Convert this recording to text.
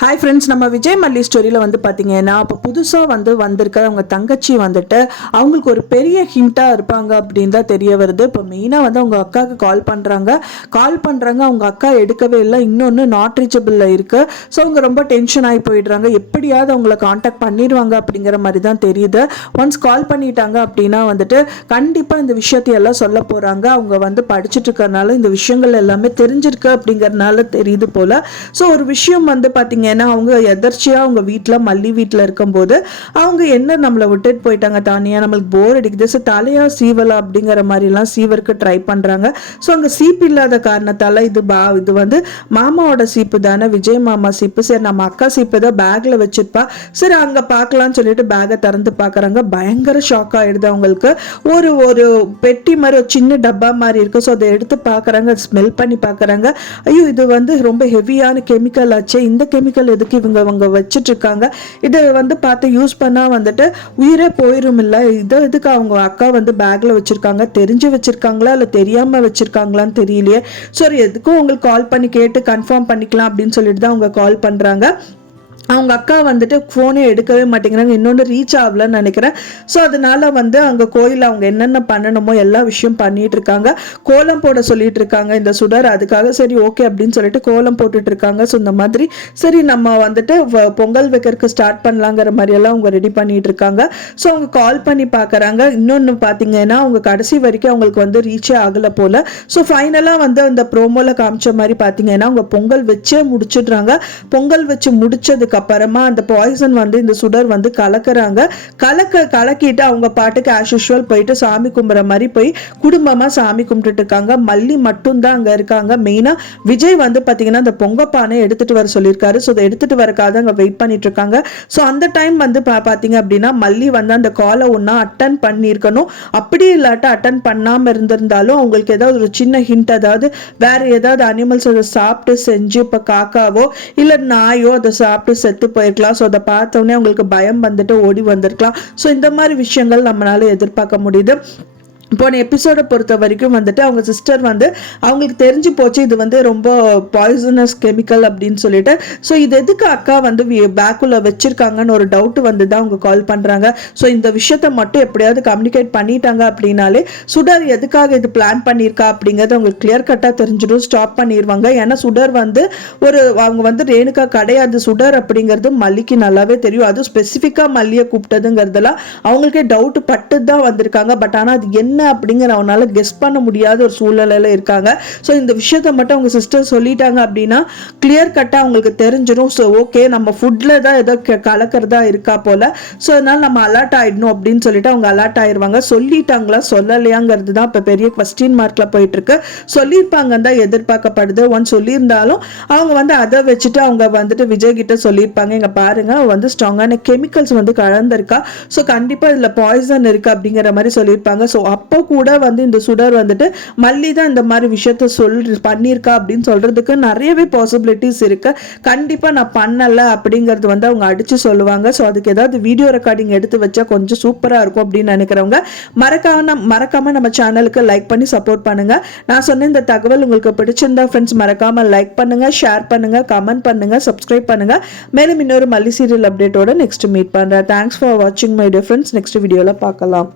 Hi friends, நம்ம விஜய் மல்லி ஸ்டோரியில் வந்து பார்த்தீங்கன்னா இப்போ புதுசாக வந்திருக்க அவங்க தங்கச்சி வந்துட்டு அவங்களுக்கு ஒரு பெரிய ஹிண்ட்டாக இருப்பாங்க அப்படின்னு தான் தெரிய வருது. இப்போ மெயினாக வந்து அவங்க அக்காவுக்கு கால் பண்ணுறாங்க அவங்க அக்கா எடுக்கவே இல்லை. இன்னொன்று நாட் ரீச்சபிளில் இருக்குது. ஸோ அவங்க ரொம்ப டென்ஷன் ஆகி போயிடுறாங்க. எப்படியாவது அவங்கள காண்டாக்ட் பண்ணிடுவாங்க அப்படிங்கிற மாதிரி தான் தெரியுது. ஒன்ஸ் கால் பண்ணிட்டாங்க அப்படின்னா வந்துட்டு கண்டிப்பாக இந்த விஷயத்தையெல்லாம் சொல்ல போகிறாங்க. அவங்க வந்து படிச்சுட்டு இருக்கறனால இந்த விஷயங்கள் எல்லாமே தெரிஞ்சிருக்கு அப்படிங்கிறதுனால தெரியுது போல். ஸோ ஒரு விஷயம் வந்து பார்த்தீங்க ஏன்னா அவங்க எதர்ச்சியாக அவங்க வீட்டில் மல்லி வீட்டில் இருக்கும்போது அவங்க என்ன நம்மளை விட்டுட்டு போயிட்டாங்க தானியா, நம்மளுக்கு போர் அடிக்குது, ஸோ தலையா சீவலா அப்படிங்கிற மாதிரிலாம் சீவருக்கு ட்ரை பண்ணுறாங்க. ஸோ அங்கே சீப்பு இல்லாத காரணத்தால் இது வந்து மாமாவோட சீப்பு தானே, விஜய் மாமா சீப்பு, சரி நம்ம அக்கா சீப்பு தான் பேக்கில் வச்சுருப்பா, சரி அங்கே பார்க்கலான்னு சொல்லிட்டு பேக்கை திறந்து பார்க்குறாங்க. பயங்கர ஷாக் ஆகிடுது அவங்களுக்கு. ஒரு ஒரு பெட்டி மாதிரி ஒரு சின்ன டப்பா மாதிரி இருக்குது. ஸோ அதை எடுத்து பார்க்குறாங்க, ஸ்மெல் பண்ணி பார்க்குறாங்க. ஐயோ இது வந்து ரொம்ப ஹெவியான கெமிக்கல் ஆச்சு, இந்த கெமிக்கல் எதுக்கு இவங்க வச்சுட்டு இருக்காங்க, இதை வந்து பார்த்து யூஸ் பண்ணா வந்துட்டு உயிரே போயிரும் இல்லை, இதை எதுக்கு அவங்க அக்கா வந்து பேக்ல வச்சிருக்காங்க, தெரிஞ்சு வச்சிருக்காங்களா இல்லை தெரியாம வச்சிருக்காங்களான்னு தெரியலையே. சரி எதுக்கும் உங்களுக்கு கால் பண்ணி கேட்டு கன்ஃபார்ம் பண்ணிக்கலாம் அப்படின்னு சொல்லிட்டு தான் அவங்க கால் பண்றாங்க. அவங்க அக்கா வந்துட்டு ஃபோனே எடுக்கவே மாட்டேங்கிறாங்க. இன்னொன்று ரீச் ஆகலன்னு நினைக்கிறேன். ஸோ அதனால வந்து அங்கே கோயிலில் அவங்க என்னென்ன பண்ணணுமோ எல்லா விஷயம் பண்ணிட்டு இருக்காங்க. கோலம் போட சொல்லிட்டு இருக்காங்க இந்த சுடர். அதுக்காக சரி ஓகே அப்படின்னு சொல்லிட்டு கோலம் போட்டுட்டு இருக்காங்க. ஸோ இந்த மாதிரி சரி நம்ம வந்துட்டு பொங்கல் வைக்கிறதுக்கு ஸ்டார்ட் பண்ணலாங்கிற மாதிரியெல்லாம் அவங்க ரெடி பண்ணிட்டு இருக்காங்க. ஸோ அவங்க கால் பண்ணி பார்க்குறாங்க. இன்னொன்று பார்த்தீங்கன்னா அவங்க கடைசி வரைக்கும் அவங்களுக்கு வந்து ரீச்சே ஆகலை போல். ஸோ ஃபைனலாக வந்து அந்த ப்ரோமோவில் காமிச்ச மாதிரி பார்த்தீங்கன்னா அவங்க பொங்கல் வச்சே முடிச்சிடுறாங்க. பொங்கல் வச்சு முடிச்சதுக்கு அப்புறமா அந்த பாய்சன் வந்து இந்த சுடர் வந்து கலக்கிட்டு அவங்க பாட்டுக்கு ஆஸ் யூஷுவல் போயிட்டு சாமி கும்பிட்ற மாதிரி போய் குடும்பமா சாமி கும்பிட்டுட்டு இருக்காங்க. மல்லி மட்டும் தான் அங்க இருக்காங்க. மெயினா விஜய் வந்து பாத்தீங்கன்னா அந்த பொங்கப்பானை எடுத்துட்டு வர சொல்லியிருக்காரு. ஸோ அதை எடுத்துட்டு வரக்காக அங்க வெயிட் பண்ணிட்டு இருக்காங்க. ஸோ அந்த டைம் வந்து பாத்தீங்க அப்படின்னா மல்லி வந்து அந்த காலை ஒன்னா அட்டன் பண்ணியிருக்கணும். அப்படி இல்லாட்ட அட்டன் பண்ணாம இருந்திருந்தாலும் அவங்களுக்கு ஏதாவது ஒரு சின்ன ஹிண்ட், அதாவது வேற ஏதாவது அனிமல்ஸ் அதை சாப்பிட்டு செஞ்சு இப்ப காக்காவோ இல்ல நாயோ அதை சாப்பிட்டு செத்து போயிருக்கலாம். ஸோ அதை பார்த்தோன்னே அவங்களுக்கு பயம் வந்துட்டு ஓடி வந்திருக்கலாம். ஸோ இந்த மாதிரி விஷயங்கள் நம்மளால எதிர்பார்க்க முடியுது. போன எபிசோடை பொறுத்த வரைக்கும் வந்துட்டு அவங்க சிஸ்டர் வந்து அவங்களுக்கு தெரிஞ்சு போச்சு இது வந்து ரொம்ப பாய்சனஸ் கெமிக்கல் அப்படின்னு சொல்லிட்டு. ஸோ இது எதுக்கு அக்கா வந்து பேக்குள்ள வச்சிருக்காங்கன்னு ஒரு டவுட் வந்து தான் அவங்க கால் பண்றாங்க. ஸோ இந்த விஷயத்த மட்டும் எப்படியாவது கம்யூனிகேட் பண்ணிட்டாங்க அப்படின்னாலே சுடர் எதுக்காக இது பிளான் பண்ணியிருக்கா அப்படிங்கிறது அவங்களுக்கு கிளியர் கட்டாக தெரிஞ்சிடும், ஸ்டாப் பண்ணிடுவாங்க. ஏன்னா சுடர் வந்து அவங்க வந்து ரேணுகா கிடையாது, சுடர் அப்படிங்கிறது மல்லிக்கு நல்லாவே தெரியும். அதுவும் ஸ்பெசிஃபிக்காக மல்லியை கூப்பிட்டதுங்கிறதெல்லாம் அவங்களுக்கே டவுட் பட்டு தான் வந்திருக்காங்க. பட் ஆனால் அது என்ன அப்படிங்கிற அவனால கெஸ் பண்ண முடியாத ஒரு சூழ்நிலையில இருக்காங்க. ஸோ இந்த விஷயத்த மட்டும் அவங்க சிஸ்டர் சொல்லிட்டாங்க அப்படின்னா கிளியர் கட்டா அவங்களுக்கு தெரிஞ்சிடும். ஸோ ஓகே நம்ம ஃபுட்ல தான் ஏதோ கலக்கிறதா இருக்கா போல, ஸோ அதனால நம்ம அலர்ட் ஆயிடணும் அப்படின்னு சொல்லிட்டு அவங்க அலர்ட் ஆயிடுவாங்க. சொல்லிட்டாங்களா சொல்லலையாங்கிறது தான் இப்போ பெரிய கொஸ்டின் மார்க்ல போயிட்டு இருக்கு. சொல்லியிருப்பாங்கன்னு தான் எதிர்பார்க்கப்படுது. ஒன் சொல்லியிருந்தாலும் அவங்க வந்து அதை வச்சுட்டு அவங்க வந்துட்டு விஜய் கிட்ட சொல்லியிருப்பாங்க, இங்க பாருங்க வந்து ஸ்ட்ராங்கான கெமிக்கல்ஸ் வந்து கலந்திருக்கா, ஸோ கண்டிப்பா இதுல பாய்சன் இருக்கு அப்படிங்கிற மாதிரி சொல்லியிருப்பாங்க. ஸோ அப்போ கூட வந்து இந்த சுடர் வந்துட்டு மல்லி தான் இந்த மாதிரி விஷயத்த பண்ணியிருக்கா அப்படின்னு சொல்றதுக்கு நிறையவே பாசிபிலிட்டிஸ் இருக்கு. கண்டிப்பா நான் பண்ணல அப்படிங்கிறது வந்து அவங்க அடிச்சு சொல்லுவாங்க. ஸோ அதுக்கு ஏதாவது வீடியோ ரெக்கார்டிங் எடுத்து வச்சா கொஞ்சம் சூப்பரா இருக்கும் அப்படின்னு நினைக்கிறவங்க மறக்காம நம்ம சேனலுக்கு லைக் பண்ணி சப்போர்ட் பண்ணுங்க. நான் சொன்ன இந்த தகவல் உங்களுக்கு பிடிச்சிருந்தா ஃப்ரெண்ட்ஸ் மறக்காம லைக் பண்ணுங்க, ஷேர் பண்ணுங்க, கமெண்ட் பண்ணுங்க, சப்ஸ்கிரைப் பண்ணுங்க. மேலும் இன்னொரு மல்லி சீரியல் அப்டேட்டோட நெக்ஸ்ட் மீட் பண்றேன். தேங்க்ஸ் ஃபார் வாட்சிங் மை டியர் ஃப்ரெண்ட்ஸ். நெக்ஸ்ட் வீடியோல பார்க்கலாம்.